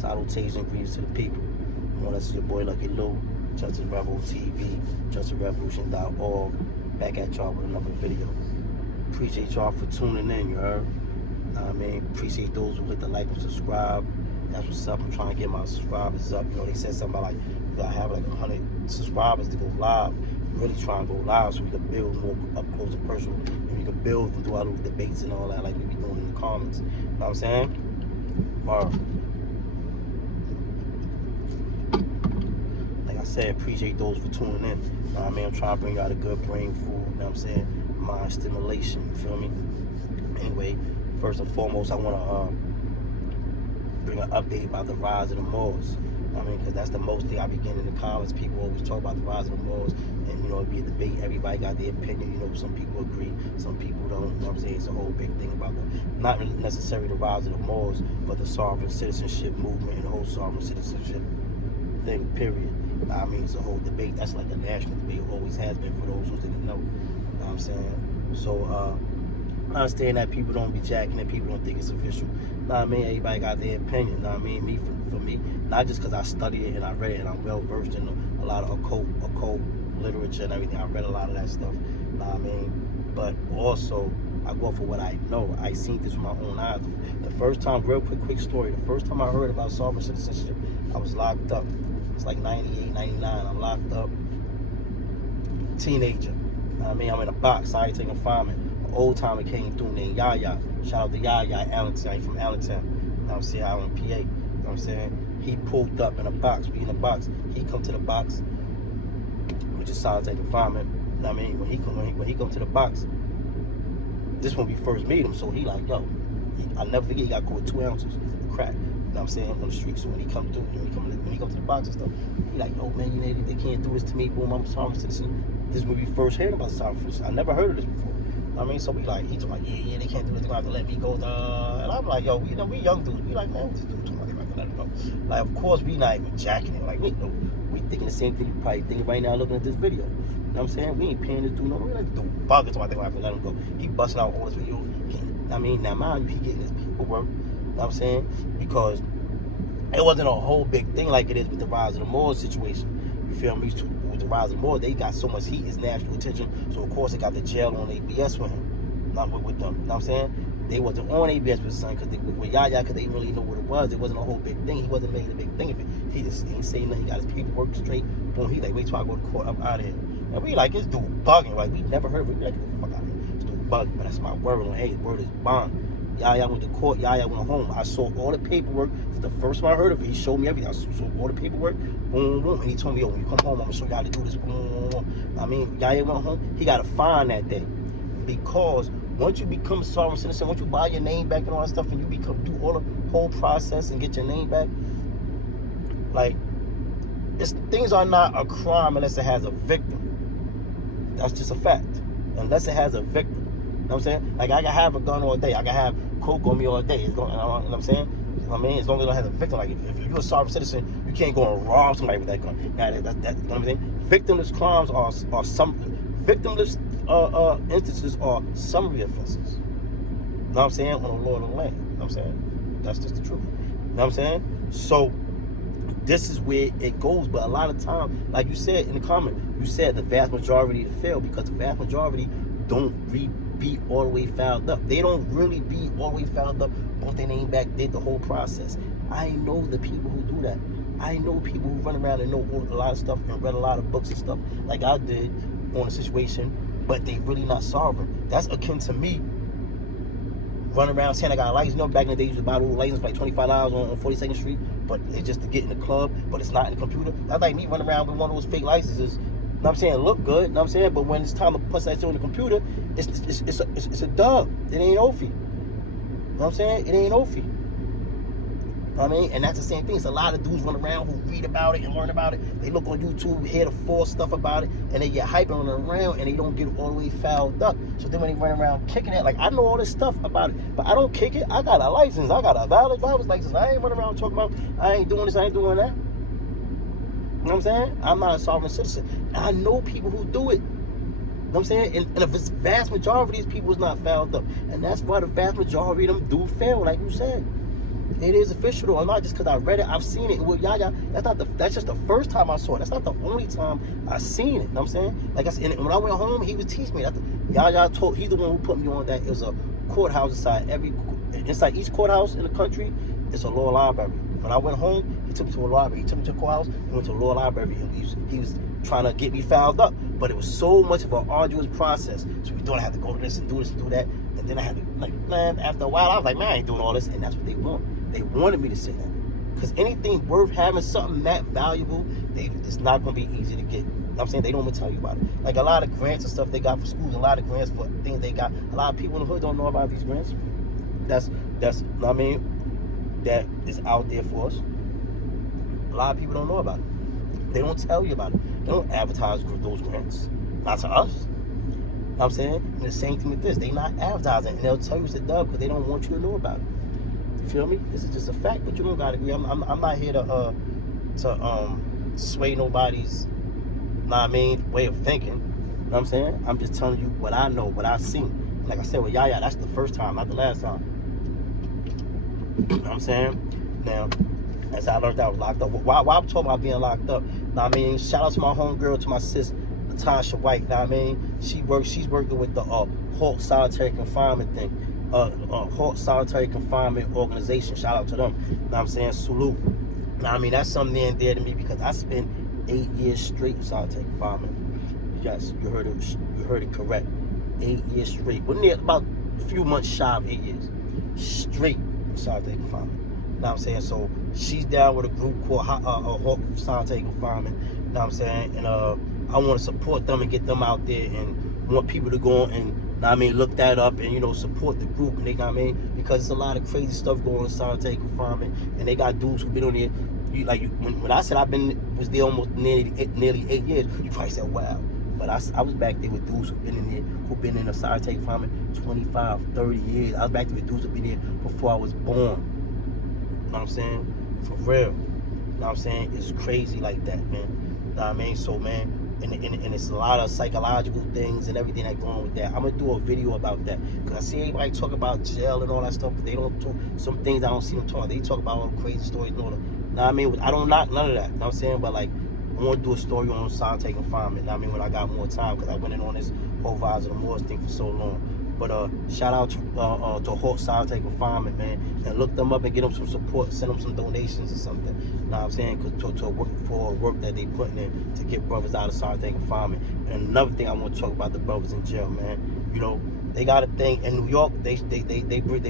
Salutation, greetings to the people. This is your boy Lucky Lou, Justice Rebel TV, justicerevolution.org. Back at y'all with another video. Appreciate y'all for tuning in, you heard? Appreciate those who hit the like and subscribe. That's what's up. I'm trying to get my subscribers up. You know, they said something about like, we gotta have like 100 subscribers to go live. Really trying to go live so we can build more up close and personal. And we can build and do our little debates and all that like we be doing in the comments. You know what I'm saying? Like I said, appreciate those for tuning in. You know what I mean? I'm trying to bring out a good brain food, you know what I'm saying? Mind stimulation, you feel me? Anyway, first and foremost, I want to bring an update about the rise of the Moors. I mean, because that's the most thing I be getting in the comments. People always talk about the rise of the Moors, and, you know, it'd be a debate. Everybody got their opinion. You know, some people agree, some people don't. You know what I'm saying? It's a whole big thing about not really necessarily the rise of the Moors, but the sovereign citizenship movement and the whole sovereign citizenship thing, period. I mean, it's a whole debate. That's like a national debate. It always has been for those who didn't know. You know what I'm saying? So, I understand that people don't be jacking it, people don't think it's official. Know what I mean? Everybody got their opinion. Know what I mean? For me, not just because I studied it and I read it and I'm well versed in a lot of occult literature and everything. I read a lot of that stuff. Know what I mean? But also, I go for what I know. I seen this with my own eyes. The first time, real quick story. The first time I heard about sovereign citizenship, I was locked up. It's like 98, 99. I'm locked up. Teenager. Know what I mean? I'm in a box. I ain't taking confinement. Old timer came through named Yaya. Shout out to Yaya, Allentown. He from Allentown. You know what I'm saying? Out in PA. You know what I'm saying? He pulled up in a box. We in a box. He come to the box, which is solitary confinement. You know what I mean? When he come to the box, this when we first meet him. So he like, yo, I'll never forget. He got caught with 2 ounces of crack. You know what I'm saying? On the street. So when he come through, when he come to the box and stuff, he like, yo, man, you know, they can't do this to me. Boom, I'm a sovereign citizen. This is when we first heard about sovereign citizen. I never heard of this before. I mean, so we like, he talking like, yeah, they can't do this, they gonna have to let me go. And I'm like, yo, you know, we young dudes. We like, man, this dude talking about they gonna let him go. Like, of course, we not even jacking it. Like, we thinking the same thing you probably thinking right now looking at this video. You know what I'm saying? We ain't paying this dude no money. Like, dude, bugging talking about they gonna have to let him go. He busting out all this video. I mean, now mind you, he getting his paperwork. You know what I'm saying? Because it wasn't a whole big thing like it is with the rise of the Moors situation. You feel me? With the rise of the Moors, they got so much heat, it's national attention. So of course they got the jail on ABS with him, not with them. You know what I'm saying? They wasn't on ABS with son because with Yaya, because they didn't really know what it was. It wasn't a whole big thing. He wasn't making a big thing of it. He just ain't saying nothing. He got his paperwork straight. Boom. He like, wait till I go to court. I'm out of here. And we like, this dude bugging. Like, we never heard of it. We like, get the fuck out of here. This dude bugging. But that's my word on, hey, his word is bond. Yaya went to court. Yaya went home. I saw all the paperwork. It's the first time I heard of it. He showed me everything. I saw all the paperwork. Boom, boom. And he told me, yo, when you come home, I'm going to show you how to do this. Boom, boom. I mean, Yaya went home. He got a fine that day. Because once you become a sovereign citizen, once you buy your name back and all that stuff, and you do all the whole process and get your name back, like, things are not a crime unless it has a victim. That's just a fact. Unless it has a victim. You know what I'm saying? Like, I can have a gun all day. I can have coke on me all day. You know what I'm saying? I mean, as long as I don't have a victim. Like, if you're a sovereign citizen, you can't go and rob somebody with that gun. Now, you know what I'm saying? Victimless crimes are some... Victimless instances are summary offenses. You know what I'm saying? On the law of the land. You know what I'm saying? That's just the truth. You know what I'm saying? So, this is where it goes. But a lot of times, like you said in the comment, you said the vast majority fail because the vast majority don't be all the way fouled up. They don't really be all the way fouled up, brought their name back, did the whole process. I know the people who do that. I know people who run around and know a lot of stuff and read a lot of books and stuff like I did on a situation, but they really not sovereign. That's akin to me running around saying I got a license. You know, back in the day, you used to buy a little license for like $25 on 42nd Street, but it's just to get in the club, but it's not in the computer. That's like me running around with one of those fake licenses. You know what I'm saying? It look good, you know what I'm saying? But when it's time to put that shit on the computer, it's a dub. It ain't Ophi. You know what I'm saying? It ain't Ophi. You know what I mean? And that's the same thing. It's a lot of dudes run around who read about it and learn about it. They look on YouTube, hear the full stuff about it, and they get hyping on it around, and they don't get all the way fouled up. So then when they run around kicking it, like, I know all this stuff about it, but I don't kick it. I got a license. I got a valid driver's license. I ain't running around talking about, I ain't doing this, I ain't doing that. You know what I'm saying? I'm not a sovereign citizen. And I know people who do it. You know what I'm saying? And the vast majority of these people is not fouled up. And that's why the vast majority of them do fail, like you said. It is official though. I'm not just because I read it. I've seen it with Yaya. That's just the first time I saw it. That's not the only time I seen it. You know what I'm saying? Like I said, when I went home, he was teaching me. Yaya told, he's the one who put me on that. It was a courthouse inside each courthouse in the country. It's a law library. When I went home, he took me to a library. He took me to a courthouse. We went to a law library, and he was trying to get me fouled up. But it was so much of an arduous process. So we don't have to go to this and do that. And then I had to, like, man, after a while, I was like, man, I ain't doing all this. And that's what they want. They wanted me to say that. Because anything worth having, something that valuable, it's not going to be easy to get. You know what I'm saying? They don't even tell you about it. Like a lot of grants and stuff they got for schools, a lot of grants for things they got. A lot of people in the hood don't know about these grants. That's you know what I mean, that is out there for us. A lot of people don't know about it. They don't tell you about it. They don't advertise those grants. Not to us. You know what I'm saying? And the same thing with this. They not advertising. And they'll tell you it's a dub because they don't want you to know about it. You feel me? This is just a fact, but you don't gotta agree. I'm not here to sway nobody's, know what I mean, way of thinking. You know what I'm saying? I'm just telling you what I know, what I've seen. Like I said with Yaya, that's the first time, not the last time. You know what I'm saying? Now, as I learned, I was locked up. Why I'm talking about being locked up? Know what I mean? Shout out to my homegirl, to my sis, Natasha White. Know what I mean? She's working with the Halt solitary confinement thing. Halt solitary confinement organization. Shout out to them. Know what I'm saying? Salute. Now, I mean, that's something near and dear to me because I spent 8 years straight in solitary confinement. Yes, you heard it correct. 8 years straight. Wasn't it about a few months shy of 8 years? Straight in solitary confinement. You know what I'm saying? So she's down with a group called Halt solitary confinement. You know what I'm saying? And I want to support them and get them out there and want people to go and, know what I mean, look that up and, you know, support the group. And they, know what I mean, because there's a lot of crazy stuff going on in solitary confinement, and they got dudes who've been on there. When I said was there almost nearly 8 years, you probably said, wow. But I was back there with dudes who've been in a solitary confinement 25, 30 years. I was back there with dudes who've been there before I was born. You know what I'm saying? For real. You know what I'm saying? It's crazy like that, man. You know what I mean? So, man, and it's a lot of psychological things and everything that going on with that. I'm gonna do a video about that because I see everybody talk about jail and all that stuff, but they don't talk some things I don't see them talk. They talk about all the crazy stories and all the. Know what I mean? I don't knock none of that. You know what I'm saying? But like, I want to do a story on solitary confinement. Know what I mean? When I got more time, because I went in on this whole Vibes of the Moors thing for so long. But shout out to Halt solitary confinement, man, and look them up and get them some support, send them some donations or something. You know what I'm saying? Cause for work that they putting in to get brothers out of solitary confinement. And another thing I want to talk about the brothers in jail, man. You know, they got a thing in New York. They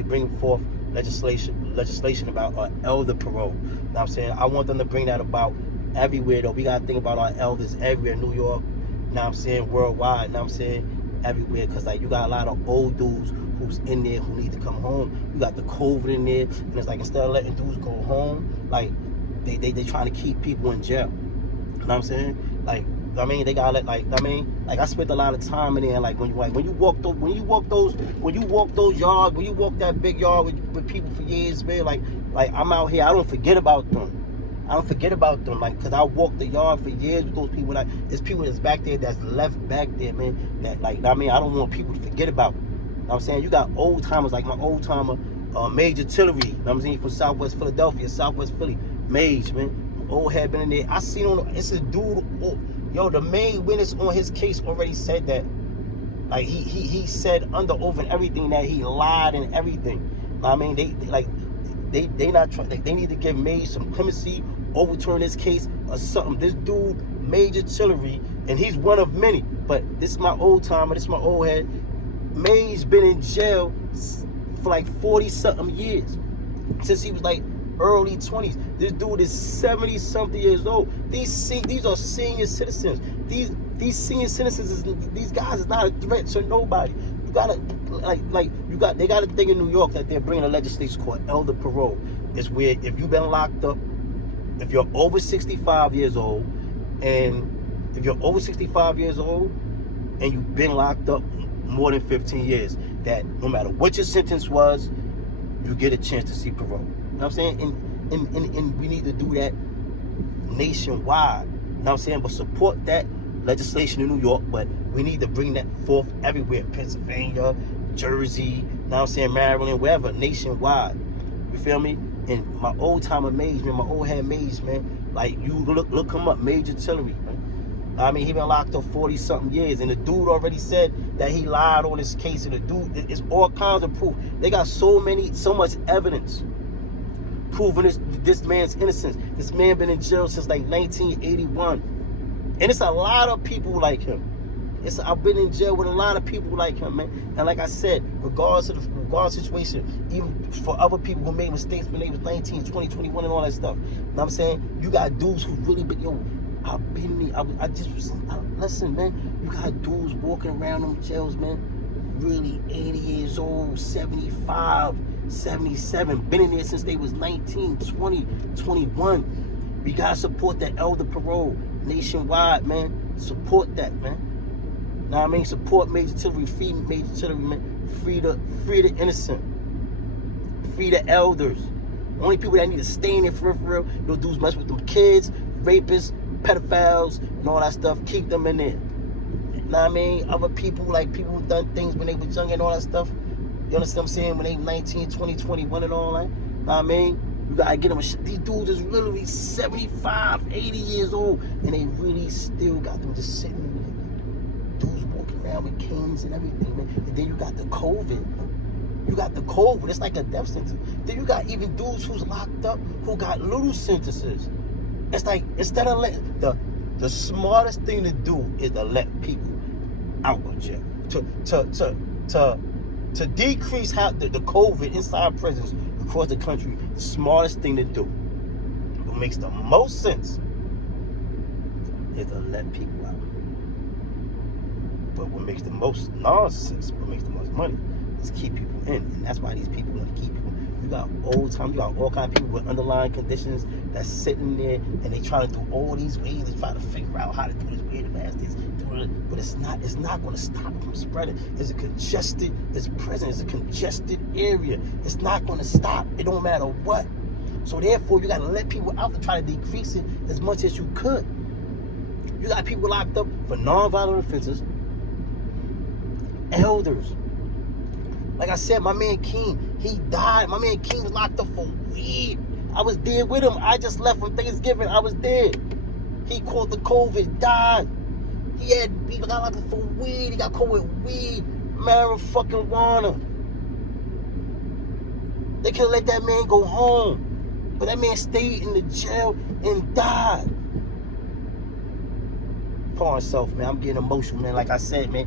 bring forth legislation about elder parole. You know what I'm saying? I want them to bring that about everywhere though. We gotta think about our elders everywhere, New York. You know what I'm saying? Worldwide. You know what I'm saying? Everywhere, because like you got a lot of old dudes who's in there who need to come home. You got the COVID in there, and it's like instead of letting dudes go home, like they trying to keep people in jail. You know what I'm saying? Like, I mean, they gotta let, like, I mean, like I spent a lot of time in there, and like when you walk those yards, when you walk that big yard with people for years, man, like I'm out here, I don't forget about them. Like, because I walked the yard for years with those people. Like, there's people that's back there that's left back there, man. That, like, I mean, I don't want people to forget about. You know what I'm saying? You got old timers, like my old timer, Major Tillery. You know what I'm saying? From Southwest Philadelphia, Southwest Philly. Mage, man. Old head been in there. I seen it's a dude. Yo, the main witness on his case already said that. Like, he said under oath and everything that he lied and everything. You know what I mean? They not trying. They need to give Mage some clemency, overturn this case or something. This dude, Major Tillery, and he's one of many, but this is my old timer, this is my old head. Mage's been in jail for like 40-something years, since he was like early 20s. This dude is 70-something years old. These are senior citizens. These senior citizens, these guys is not a threat to nobody. You gotta, they got a thing in New York that they're bringing a legislation called Elder Parole. It's where if you've been locked up, if you're over 65 years old, and if you're over 65 years old, and you've been locked up more than 15 years, that no matter what your sentence was, you get a chance to see parole. You know what I'm saying? And we need to do that nationwide. You know what I'm saying? But support that legislation in New York, but we need to bring that forth everywhere. Pennsylvania, Jersey, you know what I'm saying, Maryland, wherever, nationwide. You feel me? And my old timer mage, man, my old head mage, man, like you look him up, Major Tillery, man. I mean, he been locked up 40-something years, and the dude already said that he lied on this case, and the dude, it's all kinds of proof. They got so much evidence proving this man's innocence. This man been in jail since like 1981, and it's a lot of people like him. I've been in jail with a lot of people like him, man. And like I said, regardless of the situation, even for other people who made mistakes when they was 19, 20, 21 and all that stuff. You know what I'm saying? You got dudes who really been, I've been there. Listen, man, you got dudes walking around them jails, man, really 80 years old, 75, 77, been in there since they was 19, 20, 21. We gotta support that Elder Parole nationwide, man. Support that, man. Know what I mean? Support Major Tillery, free Major Tillery, man. Free the innocent. Free the elders. Only people that need to stay in there for real. Those dudes mess with them kids, rapists, pedophiles, and all that stuff. Keep them in there. Know what I mean? Other people, like people who done things when they was young and all that stuff. You understand what I'm saying? When they 19, 20, 21 and all that. Know what I mean? You gotta get them these dudes is literally 75, 80 years old, and they really still got them just sitting there. Dudes walking around with canes and everything, man. And then you got the COVID. You got the COVID. It's like a death sentence. Then you got even dudes who's locked up who got little sentences. It's like instead of letting the smartest thing to do is to let people out of jail to decrease how the COVID inside prisons across the country. The smartest thing to do, what makes the most sense, is to let people out. But what makes the most nonsense, what makes the most money, is keep people in. And that's why these people want to keep people. You got old time, you got all kinds of people with underlying conditions that's sitting there and they try to do all these ways and try to figure out how to do this way to mask this. But it's not going to stop it from spreading. It's prison, it's a congested area. It's not going to stop. It don't matter what. So therefore, you got to let people out to try to decrease it as much as you could. You got people locked up for nonviolent offenses. Elders. Like I said, my man King, he died. My man King was locked up for weed. I was there with him. I just left for Thanksgiving. I was there. He caught the COVID, died. He got locked up for weed. He got caught with weed, marijuana. They could have let that man go home. But that man stayed in the jail and died. For himself, man. I'm getting emotional, man. Like I said, man.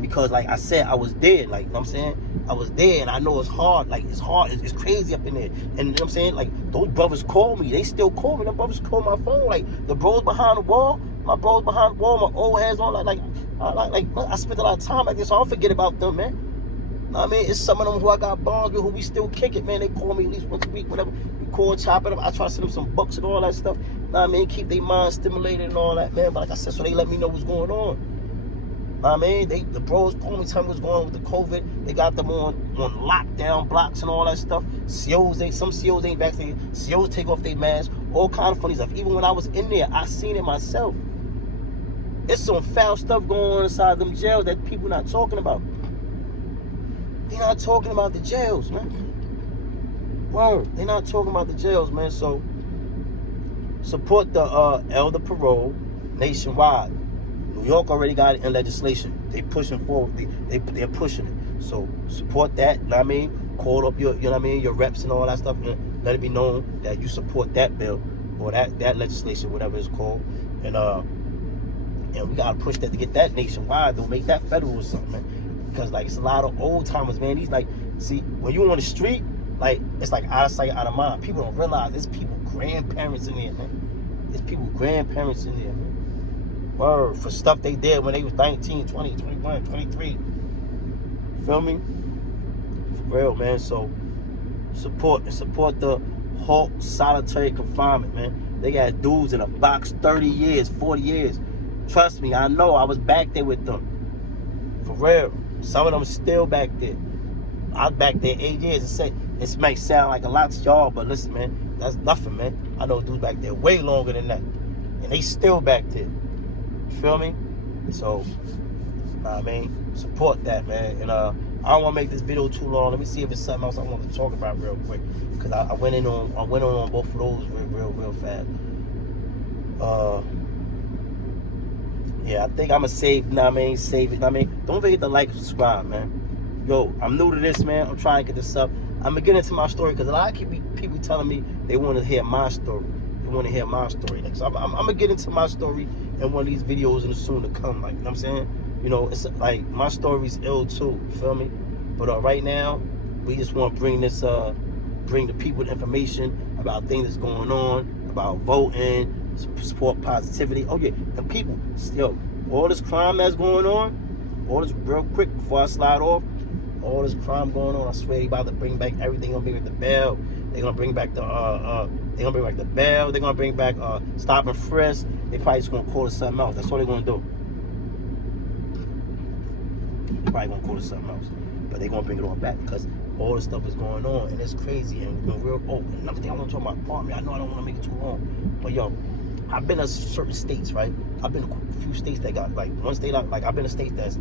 Because like I said, I was there. Like, you know what I'm saying? I was there, and I know it's hard. Like, it's hard. It's crazy up in there. And you know what I'm saying? Like, those brothers call me. They still call me. The brothers call my phone. Like, the bros behind the wall. My bros behind the wall. My old heads on. Like I spent a lot of time like this, so I don't forget about them, man. You know what I mean? It's some of them who I got bonds with, who we still kick it, man. They call me at least once a week, whatever. We call, chop it up. I try to send them some books and all that stuff. You know what I mean? Keep their mind stimulated and all that, man. But like I said, so they let me know what's going on. I mean, the bros call me, tell me what's going on with the COVID. They got them on lockdown blocks and all that stuff. Some COs ain't vaccinated. COs take off their masks. All kind of funny stuff. Even when I was in there, I seen it myself. There's some foul stuff going on inside them jails that people not talking about. They're not talking about the jails, man. Word. They're not talking about the jails, man. So support the Elder Parole nationwide. New York already got it in legislation. They pushing forward. They're pushing it. So support that. You know what I mean? Call up your, you know what I mean, your reps and all that stuff. And let it be known that you support that bill or that legislation, whatever it's called. And we gotta push that to get that nationwide. Don't make that federal or something, man. Because like it's a lot of old timers, man. These like, see, when you on the street, like it's like out of sight, out of mind. People don't realize there's people grandparents in there, man. There's people grandparents in there, man. Word, for stuff they did when they was 19, 20, 21, 23. Feel me? For real, man. So support the Halt solitary confinement, man. They got dudes in a box 30 years, 40 years. Trust me, I know. I was back there with them. For real. Some of them still back there. I was back there 8 years. This may sound like a lot to y'all, but listen, man, that's nothing, man. I know dudes back there way longer than that. And they still back there. You feel me? So, I mean, support that, man. And I don't want to make this video too long. Let me see if it's something else I want to talk about real quick, because I went on both of those real fast. Yeah, I think I'm gonna save. Save it. Don't forget to like and subscribe, man. Yo, I'm new to this, man. I'm trying to get this up. I'm gonna get into my story because a lot of people telling me they want to hear my story. They want to hear my story. Like, so I'm gonna get into my story in one of these videos in the soon to come. Like, you know what I'm saying? You know, it's like my story's ill too. You feel me? But right now, we just want to bring the people the information about things that's going on, about voting, support positivity. Oh yeah, and people, still, all this crime that's going on, all this real quick before I slide off, all this crime going on. I swear they about to bring back everything. Gonna bring back the bail. They're gonna bring back the bail. They're gonna bring back stop and frisk. They probably just gonna call it something else. That's all they're gonna do. They probably gonna call it something else, but they're gonna bring it all back because all this stuff is going on and it's crazy and real. Oh, another thing I want to talk about apartment. I know I don't want to make it too long, but yo, I've been to certain states, right? I've been to a few states that got, like, one state, like, I've been to a state that's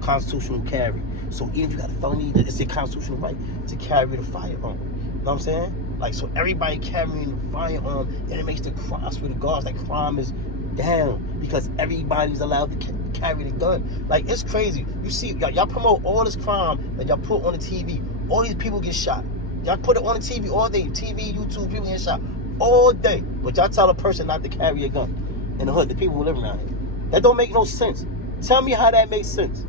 constitutional carry. So even if you got a felony, it's your constitutional right to carry the firearm. You know what I'm saying? Like, so everybody carrying the firearm, and it makes the crime, I swear to God, like, crime is down because everybody's allowed to carry the gun. Like, it's crazy. You see, y'all promote all this crime that y'all put on the TV. All these people get shot. Y'all put it on the TV all day. TV, YouTube, people get shot all day. But y'all tell a person not to carry a gun in the hood, the people who live around here. That don't make no sense. Tell me how that makes sense.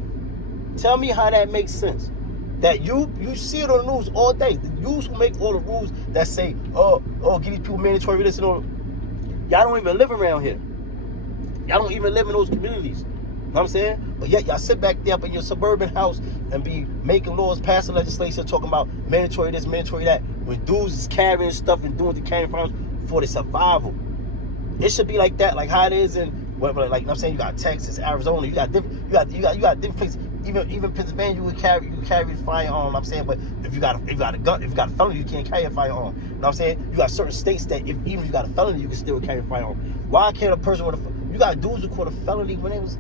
Tell me how that makes sense. That you see it on the news all day. The news who make all the rules that say, oh, give these people mandatory this and all. Y'all don't even live around here. Y'all don't even live in those communities. You know what I'm saying? But yet y'all sit back there up in your suburban house and be making laws, passing legislation, talking about mandatory this, mandatory that, when dudes is carrying stuff and doing the carrying firearms for their survival. It should be like that, like how it is in, like, you know what I'm saying, you got Texas, Arizona, you got different places. Even Pennsylvania, you carry the firearm. I'm saying, but if you got a gun, if you got a felony, you can't carry a firearm. You know what I'm saying? You got certain states that even if you got a felony, you can still carry a firearm. Why can't a person with you got dudes who caught a felony when they was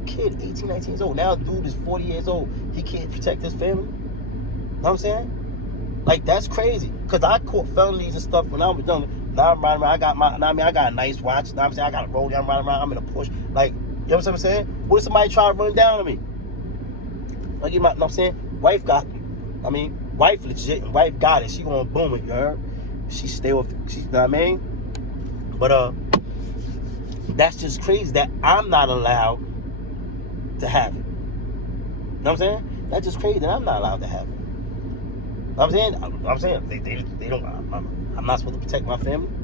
a kid, 18, 19 years old. Now dude is 40 years old. He can't protect his family. You know what I'm saying? Like, that's crazy. Because I caught felonies and stuff when I was younger. Now I'm riding around. I got a nice watch. You know what I'm saying? I got a roll. I'm riding around. I'm in a Porsche. Like, you know what I'm saying? What if somebody try to run down on me? Like, you know what I'm saying? Wife got me. I mean, wife legit. And wife got it. She gonna boom it, you heard? She stay with it. You know what I mean? But, that's just crazy that I'm not allowed to have it. You know what I'm saying? That's just crazy that I'm not allowed to have it. You know what I'm saying? They don't. I'm not supposed to protect my family. You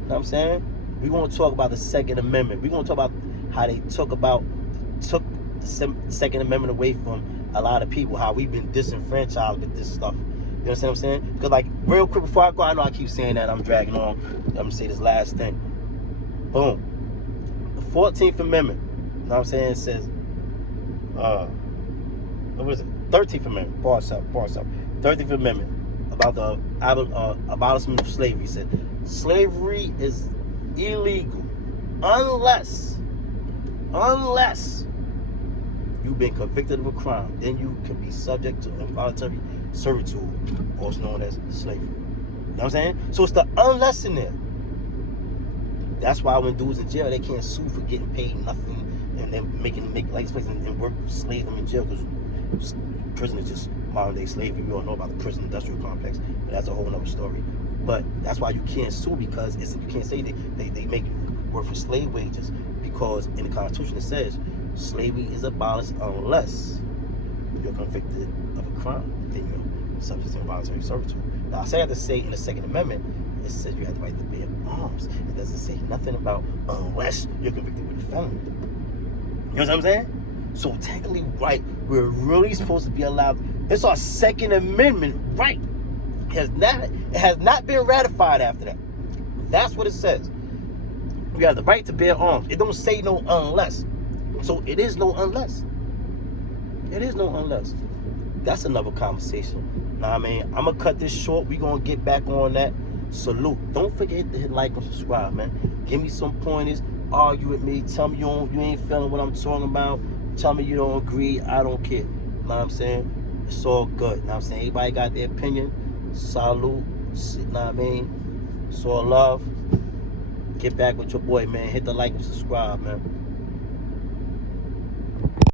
know what I'm saying? We're going to talk about the Second Amendment. We're going to talk about how they took the Second Amendment away from a lot of people, how we've been disenfranchised with this stuff. You understand what I'm saying? Because, like, real quick before I go, I know I keep saying that, I'm dragging on. I'm going to say this last thing. Boom. The 14th Amendment, you know what I'm saying, it says, what is it? 13th Amendment, pause up. 13th Amendment, about the abolishment of slavery. It said, slavery is illegal unless you've been convicted of a crime. Then you can be subject to involuntary servitude, also known as slavery. You know what I'm saying? So it's the unless in there. That's why when dudes in jail, they can't sue for getting paid nothing and then make like this and work slave them in jail, because prison is just modern day slavery. We all know about the prison industrial complex, but that's a whole other story. But that's why you can't sue, because you can't say they make you work for slave wages, because in the Constitution it says slavery is abolished unless you're convicted of a crime, then you're subject to involuntary servitude. Now, I have to say in the Second Amendment, it says you have the right to bear arms. It doesn't say nothing about unless you're convicted with a felony. You know what I'm saying? So technically, right, we're really supposed to be allowed. It's our Second Amendment right. It has not been ratified after that. That's what it says. We have the right to bear arms. It don't say no unless. So it is no unless. It is no unless. That's another conversation. Nah, I mean, I'm gonna cut this short. We're gonna get back on that. Salute. Don't forget to hit like and subscribe, man. Give me some pointers. Argue with me. Tell me you ain't feeling what I'm talking about. Tell me you don't agree. I don't care. You know what I'm saying? It's all good. You know what I'm saying? Everybody got their opinion. Salute. You know what I mean? It's all love. Get back with your boy, man. Hit the like and subscribe, man.